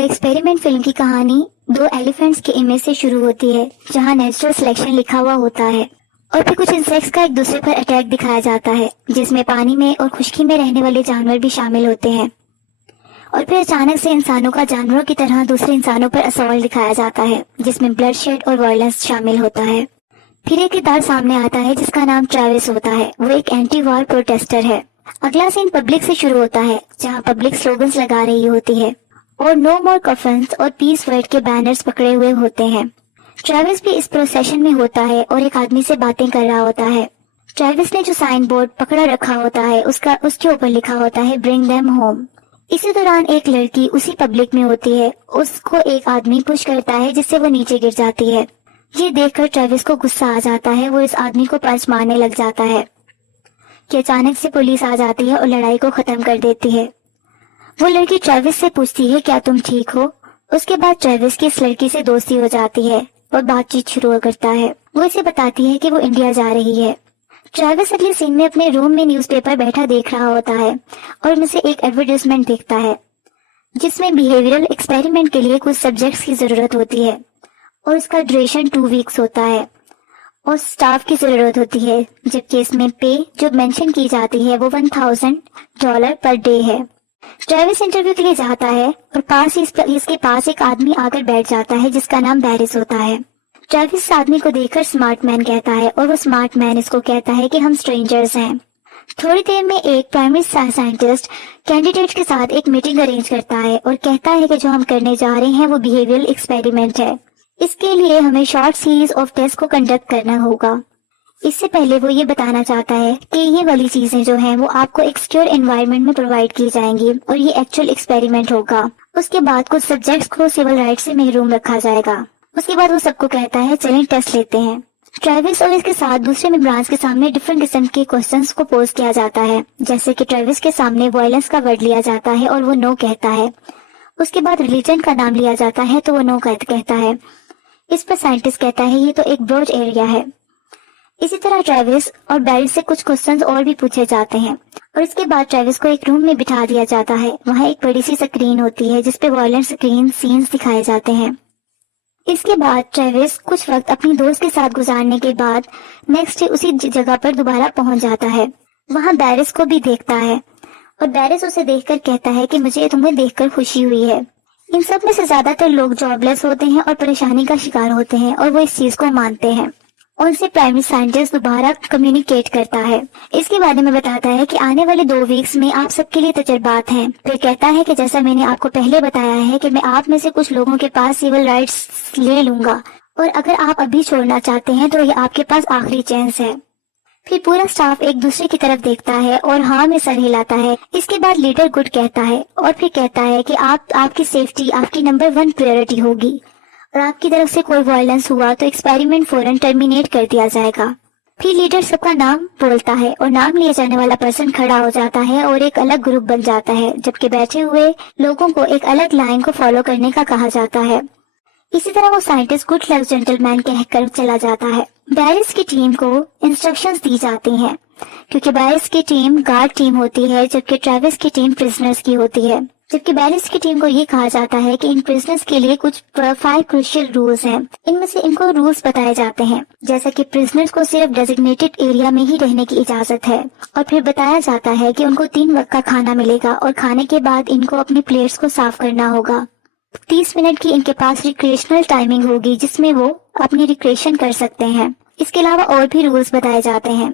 The experiment film کی کہانی دو elephants کے امیج سے شروع ہوتی ہے جہاں نیچرل سلیکشن لکھا ہوا ہوتا ہے اور پھر کچھ انسیکٹس کا ایک دوسرے پر اٹیک دکھایا جاتا ہے جس میں پانی میں اور خشکی میں رہنے والے جانور بھی شامل ہوتے ہیں، اور پھر اچانک سے انسانوں کا جانوروں کی طرح دوسرے انسانوں پر اسالٹ دکھایا جاتا ہے جس میں بلڈ شیڈ اور وائلنس شامل ہوتا ہے۔ پھر ایک کردار سامنے آتا ہے جس کا نام ٹریوس ہوتا ہے، وہ ایک اینٹی وار پروٹیسٹر ہے۔ اگلا سین پبلک سے شروع ہوتا ہے جہاں پبلک سلوگنز لگا رہی ہوتی ہے اور نو مور کفنز اور پیس ورڈ کے بینرز پکڑے ہوئے ہوتے ہیں۔ ٹریوس بھی اس پروسیشن میں ہوتا ہے اور ایک آدمی سے باتیں کر رہا ہوتا ہے۔ ٹریوس نے جو سائن بورڈ پکڑا رکھا ہوتا ہے اس کے اوپر لکھا ہوتا ہے برنگ دیم ہوم۔ اسی دوران ایک لڑکی اسی پبلک میں ہوتی ہے، اس کو ایک آدمی پش کرتا ہے جس سے وہ نیچے گر جاتی ہے۔ یہ دیکھ کر ٹریوس کو غصہ آ جاتا ہے، وہ اس آدمی کو پنچ مارنے لگ جاتا ہے کہ اچانک سے پولیس آ جاتی ہے اور لڑائی کو ختم کر دیتی ہے۔ وہ لڑکی ٹریوس سے پوچھتی ہے کیا تم ٹھیک ہو؟ اس کے بعد ٹریوس کی اس لڑکی سے دوستی ہو جاتی ہے اور بات چیت شروع کرتا ہے۔ وہ اسے بتاتی ہے کہ وہ انڈیا جا رہی ہے۔ ٹریوس اگلے سین میں اپنے روم میں نیوز پیپر بیٹھا دیکھ رہا ہوتا ہے اور ان سے ایک ایڈورٹائزمنٹ دیکھتا ہے جس میں بیہیویئرل ایکسپیریمنٹ کے لیے کچھ سبجیکٹس کی ضرورت ہوتی ہے اور اس کا ڈیوریشن 2 ویکس ہوتا ہے اور سٹاف کی ضرورت ہوتی ہے، جبکہ اس میں پے جو مینشن کی جاتی ہے وہ $1000 پر ڈے ہے۔ ٹریوس انٹرویو کے لیے جاتا ہے اور اس کے پاس ایک آدمی آ کر بیٹھ جاتا ہے جس کا نام بیرس ہوتا ہے۔ ٹریوس اس آدمی کو دیکھ کر اسمارٹ مین کہتا ہے اور وہ اسمارٹ مین اس کو کہتا ہے کہ ہم اسٹرینجرز ہیں۔ تھوڑی دیر میں ایک پرائمری سائنٹسٹ کینڈیڈیٹ کے ساتھ ایک میٹنگ ارینج کرتا ہے اور کہتا ہے کہ جو ہم کرنے جا رہے ہیں وہ بیہیویئرل ایکسپیریمنٹ ہے، اس کے لیے ہمیں شارٹ سیریز آف ٹیسٹ کو کنڈکٹ کرنا ہوگا۔ اس سے پہلے وہ یہ بتانا چاہتا ہے کہ یہ والی چیزیں جو ہیں وہ آپ کو ایک سیکیور انوائرمنٹ میں پرووائڈ کی جائیں گی اور یہ ایکچوئل ایکسپیریمنٹ ہوگا۔ اس کے بعد کچھ سبجیکٹس کو سول رائٹ سے محروم رکھا جائے گا۔ اس کے بعد وہ سب کو کہتا ہے چلیں ٹیسٹ لیتے ہیں۔ ٹریوس اور اس کے ساتھ دوسرے ممبرانز کے سامنے ڈفرنٹ قسم کے کوسچنز کو پوز کیا جاتا ہے، جیسے کہ ٹریوس کے سامنے وائلنس کا ورڈ لیا جاتا ہے اور وہ نو کہتا ہے۔ اس کے بعد ریلیجن کا نام لیا جاتا ہے تو وہ نو کہتا ہے۔ اس پر سائنٹسٹ کہتا ہے یہ تو ایک براڈ ایریا ہے۔ اسی طرح ٹریوس اور بیرس سے کچھ کوسچنز اور بھی پوچھے جاتے ہیں اور اس کے بعد ٹریوس کو ایک روم میں بٹھا دیا جاتا ہے۔ وہاں ایک بڑی سی اسکرین ہوتی ہے جس پہ وائلنٹ سینز دکھائے جاتے ہیں۔ اس کے بعد ٹریوس کچھ وقت اپنی دوست کے ساتھ گزارنے کے بعد نیکسٹ ڈے اسی جگہ پر دوبارہ پہنچ جاتا ہے۔ وہاں بیرس کو بھی دیکھتا ہے اور بیرس اسے دیکھ کر کہتا ہے کہ مجھے تمہیں دیکھ کر خوشی ہوئی ہے۔ ان سب میں سے زیادہ تر لوگ جاب لیس ہوتے ہیں اور پریشانی کا شکار ہوتے ہیں اور وہ اس چیز کو مانتے ہیں اور ان سے پرائمری سائنٹسٹ دوبارہ کمیونیکیٹ کرتا ہے۔ اس کے بارے میں بتاتا ہے کہ آنے والے 2 ویکس میں آپ سب کے لیے تجربات ہیں۔ پھر کہتا ہے کہ جیسا میں نے آپ کو پہلے بتایا ہے کہ میں آپ میں سے کچھ لوگوں کے پاس سیول رائٹس لے لوں گا اور اگر آپ ابھی چھوڑنا چاہتے ہیں تو یہ آپ کے پاس آخری چانس ہے۔ پھر پورا سٹاف ایک دوسرے کی طرف دیکھتا ہے اور ہاں میں سر ہلاتا ہے۔ اس کے بعد لیڈر گڈ کہتا ہے اور پھر کہتا ہے کہ آپ کی سیفٹی آپ کی نمبر 1 پریورٹی ہوگی اور آپ کی طرف سے کوئی وائلنس ہوا تو ایکسپیریمنٹ فوراً ٹرمینیٹ کر دیا جائے گا۔ پھر لیڈر سب کا نام بولتا ہے اور نام لیا جانے والا پرسن کھڑا ہو جاتا ہے اور ایک الگ گروپ بن جاتا ہے، جبکہ بیٹھے ہوئے لوگوں کو ایک الگ لائن کو فالو کرنے کا کہا جاتا ہے۔ اسی طرح وہ سائنٹسٹ گڈ لک جینٹل مین کہہ کر چلا جاتا ہے۔ بیرس کی ٹیم کو انسٹرکشنز دی جاتی ہیں کیونکہ بیرس کی ٹیم گارڈ ٹیم ہوتی ہے جبکہ ٹریوس کی ٹیم پرزنرز کی ہوتی ہے، جبکہ بیرس کی ٹیم کو یہ کہا جاتا ہے کہ ان پرزنرز کے لیے کچھ 5 کروشل رولز ہیں۔ ان میں سے ان کو رولز بتائے جاتے ہیں جیسا کہ پرزنرز کو صرف ڈیزگنیٹڈ ایریا میں ہی رہنے کی اجازت ہے، اور پھر بتایا جاتا ہے کہ ان کو 3 وقت کا کھانا ملے گا اور کھانے کے بعد ان کو اپنی پلیٹس کو صاف کرنا ہوگا۔ 30 منٹ کی ان کے پاس ریکریشنل ٹائمنگ ہوگی جس میں وہ اپنی ریکریشن کر سکتے ہیں۔ اس کے علاوہ اور بھی رولز بتائے جاتے ہیں،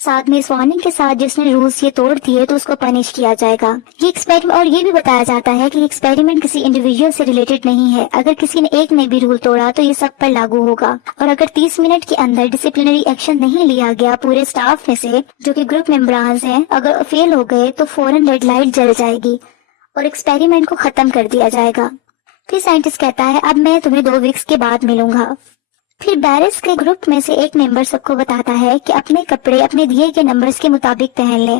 ساتھ میں اس وارننگ کے ساتھ جس نے رولز یہ توڑ دیے تو اس کو پنش کیا جائے گا۔ یہ ایکسپیریمنٹ اور یہ بھی بتایا جاتا ہے کہ یہ ایکسپیریمنٹ کسی انڈیویجول سے ریلیٹڈ نہیں ہے، اگر کسی نے ایک نے بھی رول توڑا تو یہ سب پر لاگو ہوگا، اور اگر 30 منٹ کے اندر ڈسپلنری ایکشن نہیں لیا گیا پورے سٹاف میں سے جو کہ گروپ ممبرانز ہیں، اگر فیل ہو گئے تو فوراً ریڈ لائٹ جل جائے گی اور ایکسپیریمنٹ کو ختم کر دیا جائے گا۔ پھر سائنٹسٹ کہتا ہے اب میں تمہیں 2 ویکس کے بعد ملوں گا۔ پھر بیرس کے گروپ میں سے ایک ممبر سب کو بتاتا ہے کہ اپنے کپڑے اپنے دیے کے نمبرز کے مطابق پہن لیں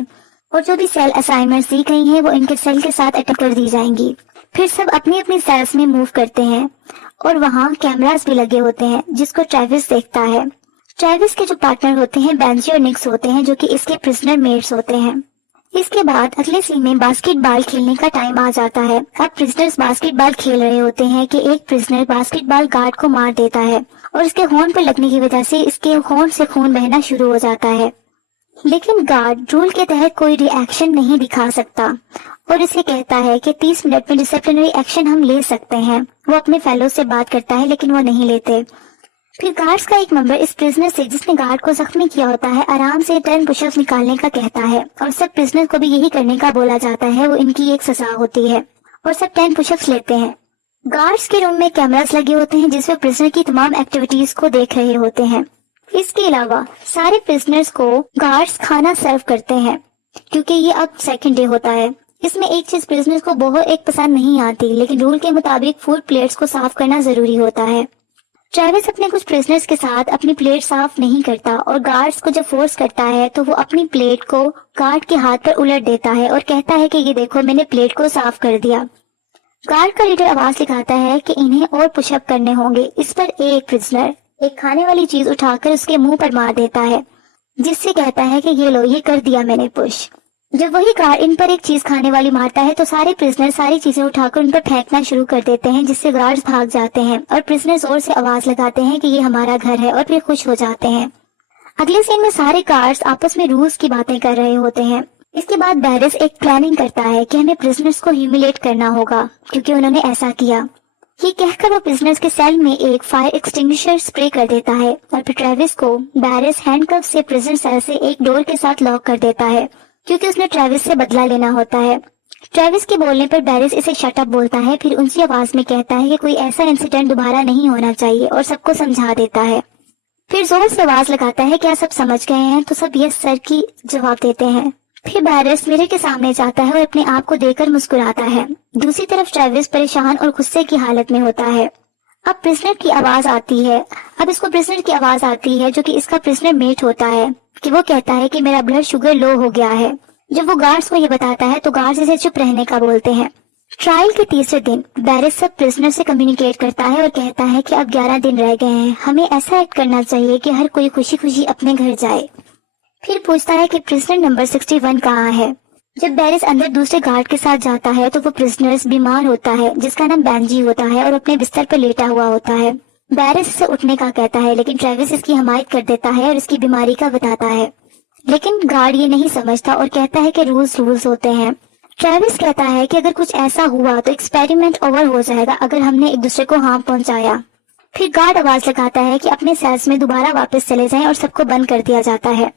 اور جو بھی سیل اسائنمنٹس دی گئی ہیں وہ ان کے سیل کے ساتھ اٹیچ کر دی جائیں گی۔ پھر سب اپنی اپنی سیلز میں موو کرتے ہیں اور وہاں کیمراز بھی لگے ہوتے ہیں جس کو ٹریوس دیکھتا ہے۔ ٹریوس کے جو پارٹنر ہوتے ہیں بینجی اور نکس ہوتے ہیں جو کہ اس کے پرزنر میٹس ہوتے ہیں۔ اس کے بعد اگلے سین میں باسکٹ بال کھیلنے کا ٹائم آ جاتا ہے۔ اب پرزنرز باسکٹ بال کھیل رہے ہوتے ہیں کہ ایک پرزنر باسکٹ بال گارڈ کو مار دیتا ہے اور اس کے ہورن پر لگنے کی وجہ سے اس کے ہورن سے خون بہنا شروع ہو جاتا ہے، لیکن گارڈ رول کے تحت کوئی ری ایکشن نہیں دکھا سکتا اور اسے کہتا ہے کہ 30 منٹ میں ڈسپلنری ایکشن ہم لے سکتے ہیں۔ وہ اپنے فیلو سے بات کرتا ہے لیکن وہ نہیں لیتے۔ پھر گارڈز کا ایک ممبر اس پرزنر سے جس نے گارڈ کو زخمی کیا ہوتا ہے آرام سے 10 پش اپس نکالنے کا کہتا ہے اور سب پرزنر کو بھی یہی کرنے کا بولا جاتا ہے، وہ ان کی ایک سزا ہوتی ہے اور سب 10 پش اپس لیتے ہیں۔ گارڈز کے روم میں کیمراز لگے ہوتے ہیں جس میں پرزنر کی تمام ایکٹیویٹیز کو دیکھ رہے ہوتے ہیں۔ اس کے علاوہ سارے پرزنرز کو گارڈز کھانا سرو کرتے ہیں کیونکہ یہ اب سیکنڈ ڈے ہوتا ہے۔ اس میں ایک چیز پرزنرز کو بہت ایک پسند نہیں آتی، لیکن رول کے مطابق فوڈ پلیٹس کو صاف کرنا ضروری ہوتا ہے۔ ٹریوس اپنے کچھ پرزنرز کے ساتھ اپنی پلیٹ صاف نہیں کرتا اور گارڈز کو جب فورس کرتا ہے تو وہ اپنی پلیٹ کو گارڈ کے ہاتھ پر الٹ دیتا ہے اور کہتا ہے کہ یہ دیکھو میں نے پلیٹ کو صاف کر دیا۔ گارڈ کا لیڈر آواز لگاتا ہے کہ انہیں اور پش اپ کرنے ہوں گے۔ اس پر ایک پرزنر ایک کھانے والی چیز اٹھا کر اس کے منہ پر مار دیتا ہے، جس سے کہتا ہے کہ یہ لو، یہ کر دیا میں نے پش۔ جب وہی گارڈ ان پر ایک چیز کھانے والی مارتا ہے تو سارے پرزنر ساری چیزیں اٹھا کر ان پر پھینکنا شروع کر دیتے ہیں، جس سے گارڈز بھاگ جاتے ہیں اور پرزنر زور سے آواز لگاتے ہیں کہ یہ ہمارا گھر ہے اور پھر خوش ہو جاتے ہیں۔ اگلے سین میں سارے گارڈز آپس میں رولز کی باتیں کر رہے ہوتے ہیں۔ اس کے بعد بیرس ایک پلاننگ کرتا ہے کہ ہمیں پرزنرز کو ہیومیلیٹ کرنا ہوگا کیونکہ انہوں نے ایسا کیا۔ یہ کہہ کر وہ پرزنرز کے سیل میں ایک فائر ایکسٹنگوشر سپرے کر دیتا ہے اور پھر ٹریوس کو بیرس ہینڈ کف سے پرزنر سیل سے ایک ڈور کے ساتھ لاک کر دیتا ہے کیونکہ اس نے ٹریوس سے بدلہ لینا ہوتا ہے۔ ٹریوس کے بولنے پر بیرس اسے شٹ اپ بولتا ہے، پھر اونچی آواز میں کہتا ہے کہ کوئی ایسا انسیڈنٹ دوبارہ نہیں ہونا چاہیے اور سب کو سمجھا دیتا ہے۔ پھر زور سے آواز لگاتا ہے کیا سب سمجھ گئے ہیں؟ تو سب یس سر کی جواب دیتے ہیں۔ پھر بیرس میرر کے سامنے جاتا ہے اور اپنے آپ کو دیکھ کر مسکراتا ہے۔ دوسری طرف ٹریوس پریشان اور غصے کی حالت میں ہوتا ہے۔ اب پرزنر کی آواز آتی ہے، اب اس کو پرزنر کی آواز آتی ہے جو کہ اس کا پرزنر میٹ ہوتا ہے کہ وہ کہتا ہے کہ میرا بلڈ شوگر لو ہو گیا ہے۔ جب وہ گارڈز کو یہ بتاتا ہے تو گارڈز اسے چپ رہنے کا بولتے ہیں۔ ٹرائل کے تیسرے دن بیرس سب پرزنر سے کمیونیکیٹ کرتا ہے اور کہتا ہے کہ اب 11 دن رہ گئے ہیں، ہمیں ایسا ایکٹ کرنا چاہیے کہ ہر کوئی خوشی خوشی اپنے گھر جائے۔ پھر پوچھتا ہے کہ پرزنر نمبر 61 کہاں ہے۔ جب بیرس اندر دوسرے گارڈ کے ساتھ جاتا ہے تو وہ پرزنر بیمار ہوتا ہے جس کا نام بینجی ہوتا ہے اور اپنے بستر پر لیٹا ہوا ہوتا ہے۔ بیرس اسے اٹھنے کا کہتا ہے لیکن ٹریوس اس کی حمایت کر دیتا ہے اور اس کی بیماری کا بتاتا ہے، لیکن گارڈ یہ نہیں سمجھتا اور کہتا ہے کہ رولز ہوتے ہیں۔ ٹریوس کہتا ہے کہ اگر کچھ ایسا ہوا تو ایکسپیریمنٹ اوور ہو جائے گا اگر ہم نے ایک دوسرے کو ہارم پہنچایا۔ پھر گارڈ آواز لگاتا ہے کہ اپنے سیلز میں دوبارہ واپس چلے جائیں اور سب کو بند کر دیا جاتا ہے۔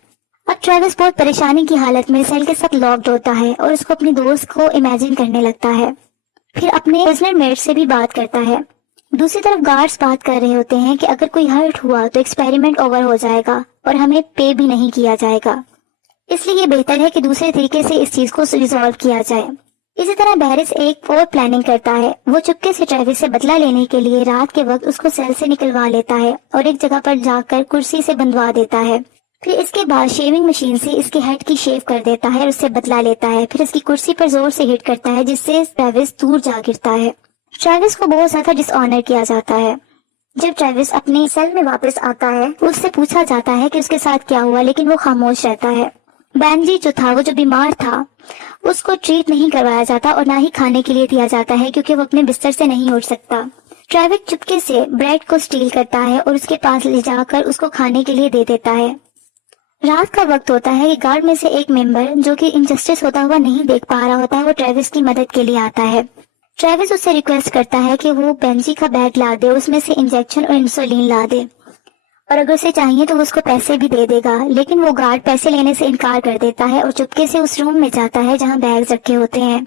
اب ٹریوس بہت پریشانی کی حالت میں سیل کے ساتھ لاکڈ ہوتا ہے اور اس کو اپنی دوست کو امیجن کرنے لگتا ہے، پھر اپنے پرزنر میٹ سے بھی بات کرتا ہے۔ دوسری طرف گارڈز بات کر رہے ہوتے ہیں کہ اگر کوئی ہرٹ ہوا تو ایکسپیریمنٹ اوور ہو جائے گا اور ہمیں پے بھی نہیں کیا جائے گا، اس لیے یہ بہتر ہے کہ دوسرے طریقے سے اس چیز کو ریزالو کیا جائے۔ اسی طرح بیرس ایک اور پلاننگ کرتا ہے، وہ چپکے سے ٹریوس سے بدلہ لینے کے لیے رات کے وقت اس کو سیل سے نکلوا لیتا ہے اور ایک جگہ پر جا کر کرسی سے بندھوا دیتا ہے، پھر اس کے بعد شیونگ مشین سے اس کے ہیڈ کی شیو کر دیتا ہے اور اس سے بدلہ لیتا ہے، پھر اس کی کرسی پر زور سے ہٹ کرتا ہے جس سے ٹریوس دور جا گرتا ہے۔ ٹریوس کو بہت زیادہ ڈس آنر کیا جاتا ہے۔ جب ٹریوس اپنے سیل میں واپس آتا ہے اس سے پوچھا جاتا ہے کہ اس کے ساتھ کیا ہوا، لیکن وہ خاموش رہتا ہے۔ بینجی جو تھا، وہ جو بیمار تھا، اس کو ٹریٹ نہیں کروایا جاتا اور نہ ہی کھانے کے لیے دیا جاتا ہے کیونکہ وہ اپنے بستر سے نہیں اٹھ سکتا۔ ٹریوس چپکے سے بریڈ کو اسٹیل کرتا ہے اور اس کے پاس لے جا کر اس کو کھانے کے لیے دے دیتا ہے۔ رات کا وقت ہوتا ہے کہ گارڈ میں سے ایک ممبر جو کہ انجسٹس ہوتا ہوا نہیں دیکھ پا رہا ہوتا ہے، وہ ٹریوس کی مدد کے لیے آتا ہے۔ ٹریوس اس سے ریکویسٹ کرتا ہے کہ وہ بینجی کا بیگ لا دے، اس میں سے انجیکشن اور انسولین لا دے، اور اگر اسے چاہیے تو وہ اس کو پیسے بھی دے دے گا، لیکن وہ گارڈ پیسے لینے سے انکار کر دیتا ہے اور چپکے سے اس روم میں جاتا ہے جہاں بیگز رکھے ہوتے ہیں۔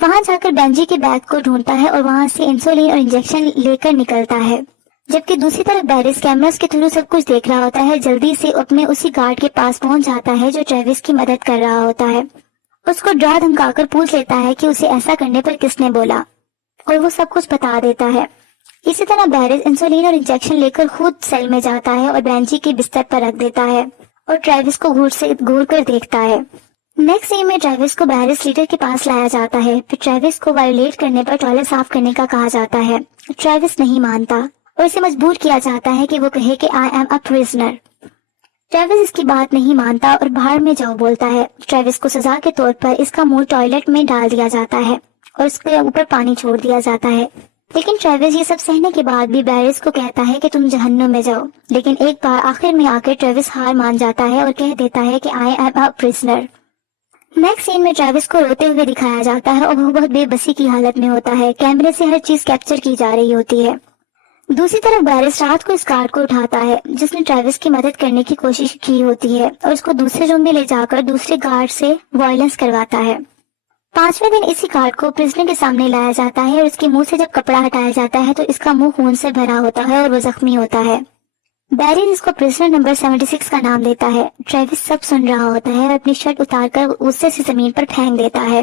وہاں جا کر بینجی کے بیگ کو ڈھونڈتا ہے اور وہاں سے انسولین اور انجیکشن لے کر نکلتا ہے، جبکہ دوسری طرف بیرس کیمراز کے تھرو سب کچھ دیکھ رہا ہوتا ہے۔ جلدی سے اپنے اسی گارڈ کے پاس پہنچ جاتا ہے جو ٹریوس کی مدد کر رہا ہوتا ہے، اس کو ڈرا دھمکا کر پوچھ لیتا ہے کہ اسے ایسا کرنے پر کس نے بولا، اور وہ سب کچھ بتا دیتا ہے۔ اسی طرح بیرس انسولین اور انجیکشن لے کر خود سیل میں جاتا ہے اور بینجی کے بستر پر رکھ دیتا ہے اور ٹریوس کو گھور کر دیکھتا ہے۔ نیکسٹ سین میں ٹریوس کو بیرس لیڈر کے پاس لایا جاتا ہے، پھر ٹریوس کو وائلیٹ کرنے پر ٹوائلٹ صاف کرنے کا کہا جاتا ہے۔ ٹریوس نہیں مانتا اور اسے مجبور کیا جاتا ہے کہ وہ کہے کہ I am a prisoner. Travis اس کی بات نہیں مانتا اور باہر میں جاؤ بولتا ہے۔ ٹریوس کو سزا کے طور پر اس کا منہ ٹوائلٹ میں ڈال دیا جاتا ہے اور اس کے اوپر پانی چھوڑ دیا جاتا ہے، لیکن ٹریوس یہ سب سہنے کے بعد بھی بیرس کو کہتا ہے کہ تم جہنم میں جاؤ۔ لیکن ایک بار آخر میں آ کر ٹریوس ہار مان جاتا ہے اور کہہ دیتا ہے کہ I am a prisoner. Next scene میں ٹریوس کو روتے ہوئے دکھایا جاتا ہے اور وہ بہت بے بسی کی حالت میں ہوتا ہے، کیمرے سے ہر چیز کیپچر کی جا رہی ہوتی ہے۔ دوسری طرف بیرس رات کو اس کار کو اٹھاتا ہے جس نے ٹریوس کی مدد کرنے کی کوشش کی ہوتی ہے اور اس کو دوسرے روم میں لے جا کر دوسرے گارڈ سے وائلنس کرواتا ہے۔ 5ویں دن اسی کارڈ کو پرزنر کے سامنے لایا جاتا ہے اور اس کے منہ سے جب کپڑا ہٹایا جاتا ہے تو اس کا منہ خون سے بھرا ہوتا ہے اور وہ زخمی ہوتا ہے۔ بیریز اس کو پرزنر نمبر 76 کا نام دیتا ہے۔ ٹریوس سب سن رہا ہوتا ہے اور اپنی شرٹ اتار کر غصے سے زمین پر پھینک دیتا ہے،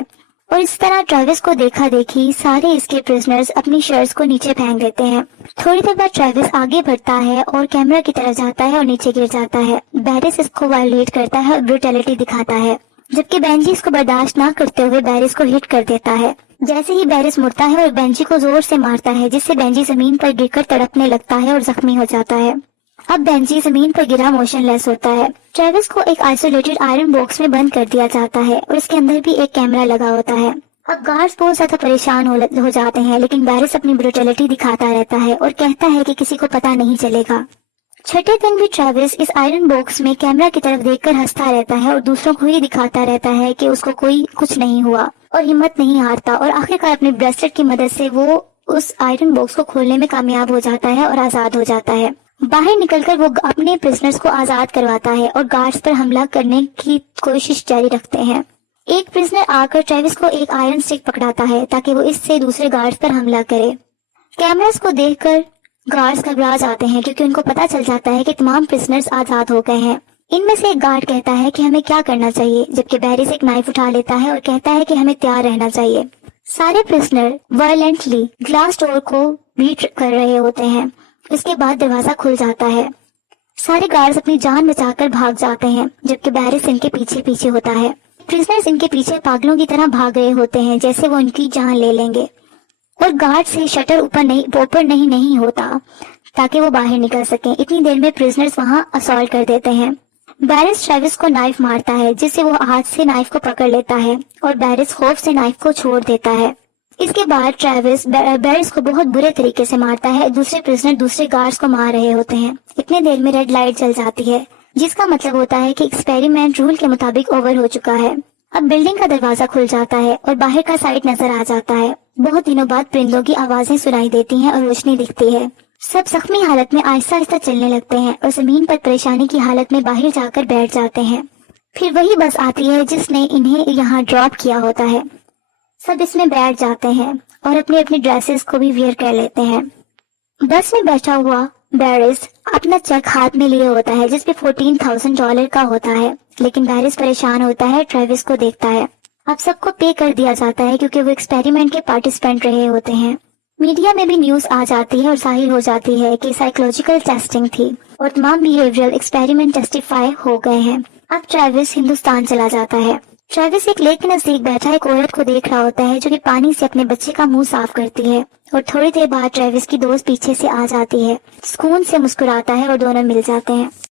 اور اس طرح ٹریوس کو دیکھا دیکھی سارے اس کے پرزنرز اپنی شرٹس کو نیچے پھینک دیتے ہیں۔ تھوڑی دیر بعد ٹریوس آگے بڑھتا ہے اور کیمرہ کی طرف جاتا ہے اور نیچے گر جاتا ہے۔ بیریس اس کو وائلیٹ کرتا ہے اور بروٹیلٹی دکھاتا ہے، جبکہ بینجی اس کو برداشت نہ کرتے ہوئے بیریس کو ہٹ کر دیتا ہے۔ جیسے ہی بیریس مڑتا ہے اور بینجی کو زور سے مارتا ہے جس سے بینجی زمین پر گر کر تڑپنے لگتا ہے اور زخمی ہو جاتا ہے۔ اب بینجی زمین پر گرا موشن لیس ہوتا ہے۔ ٹریوس کو ایک آئسولیٹڈ آئرن باکس میں بند کر دیا جاتا ہے اور اس کے اندر بھی ایک کیمرہ لگا ہوتا ہے۔ اب گارڈز بہت زیادہ پریشان ہو جاتے ہیں، لیکن بیریس اپنی بروٹیلٹی دکھاتا رہتا ہے اور کہتا ہے کہ کسی کو پتہ نہیں چلے گا۔ چھٹے دن بھی ٹریوس اس آئرن باکس میں کیمرہ کی طرف دیکھ کر ہنستا رہتا ہے اور دوسروں کو یہ دکھاتا رہتا ہے کہ اس کو کوئی کچھ نہیں ہوا اور ہمت نہیں ہارتا، اور آخرکار اپنے بریسلیٹ کی مدد سے وہ اس آئرن باکس کو کھولنے میں کامیاب ہو جاتا ہے اور آزاد ہو جاتا ہے۔ باہر نکل کر وہ اپنے پرزنرز کو آزاد کرواتا ہے اور گارڈز پر حملہ کرنے کی کوشش جاری رکھتے ہیں۔ ایک پرزنر آ کر ٹریوس کو ایک آئرن اسٹک پکڑاتا ہے تاکہ وہ اس سے دوسرے گارڈز پر حملہ کرے۔ کیمراز کو دیکھ کر گارڈز گھبرا جاتے ہیں کیونکہ ان کو پتہ چل جاتا ہے کہ تمام پرزنرز آزاد ہو گئے ہیں۔ ان میں سے ایک گارڈ کہتا ہے کہ ہمیں کیا کرنا چاہیے، جبکہ بیریس ایک نائف اٹھا لیتا ہے اور کہتا ہے کہ ہمیں تیار رہنا چاہیے۔ سارے پرزنر وائلنٹلی گلاس ڈور کو بیٹ کر رہے ہوتے ہیں۔ اس کے بعد دروازہ کھل جاتا ہے۔ سارے گارڈز اپنی جان بچا کر بھاگ جاتے ہیں جبکہ بیریس ان کے پیچھے پیچھے ہوتا ہے۔ پرزنرز ان کے پیچھے پاگلوں کی طرح بھاگ رہے ہوتے ہیں جیسے وہ ان کی جان لے لیں گے، اور گارڈ سے شٹر اوپر نہیں ہوتا تاکہ وہ باہر نکل سکیں۔ اتنی دیر میں پرزنرز وہاں اسالٹ کر دیتے ہیں۔ بیریس ٹریوس کو نائف مارتا ہے جس سے وہ ہاتھ سے نائف کو پکڑ لیتا ہے اور بیریس خوف سے نائف کو چھوڑ دیتا ہے۔ اس کے بعد ٹریوس بیریس کو بہت برے طریقے سے مارتا ہے۔ دوسرے پرزنر دوسرے گارڈز کو مار رہے ہوتے ہیں۔ اتنے دیر میں ریڈ لائٹ جل جاتی ہے جس کا مطلب ہوتا ہے کہ ایکسپیریمنٹ رول کے مطابق اوور ہو چکا ہے۔ اب بلڈنگ کا دروازہ کھل جاتا ہے اور باہر کا سائٹ نظر آ جاتا ہے۔ بہت دنوں بعد پرندوں کی آوازیں سنائی دیتی ہیں اور روشنی دکھتی ہے۔ سب زخمی حالت میں آہستہ آہستہ چلنے لگتے ہیں اور زمین پر پریشانی کی حالت میں باہر جا کر بیٹھ جاتے ہیں۔ پھر وہی بس آتی ہے جس نے انہیں یہاں ڈراپ کیا ہوتا ہے۔ سب اس میں بیٹھ جاتے ہیں اور اپنی ڈریسز کو بھی ویئر کر لیتے ہیں۔ بس میں بیٹھا ہوا بیریس اپنا چیک ہاتھ میں لیے ہوتا ہے جس پہ $14,000 کا ہوتا ہے، لیکن بیریس پریشان ہوتا ہے، ٹریوس کو دیکھتا ہے۔ اب سب کو پے کر دیا جاتا ہے کیونکہ وہ ایکسپیریمنٹ کے پارٹیسپینٹ رہے ہوتے ہیں۔ میڈیا میں بھی نیوز آ جاتی ہے اور ظاہر ہو جاتی ہے کہ سائیکولوجیکل ٹیسٹنگ تھی اور تمام بیہیویئرل ایکسپیریمنٹ جسٹیفائی ہو گئے ہیں۔ اب ٹریوس ہندوستان چلا جاتا ہے۔ ٹریوس ایک لیک کے نزدیک بیٹھا ایک عورت کو دیکھ رہا ہوتا ہے جو کہ پانی سے اپنے بچے کا منہ صاف کرتی ہے، اور تھوڑی دیر بعد ٹریوس کی دوست پیچھے سے آ جاتی ہے، سکون سے مسکراتا ہے اور دونوں مل جاتے ہیں۔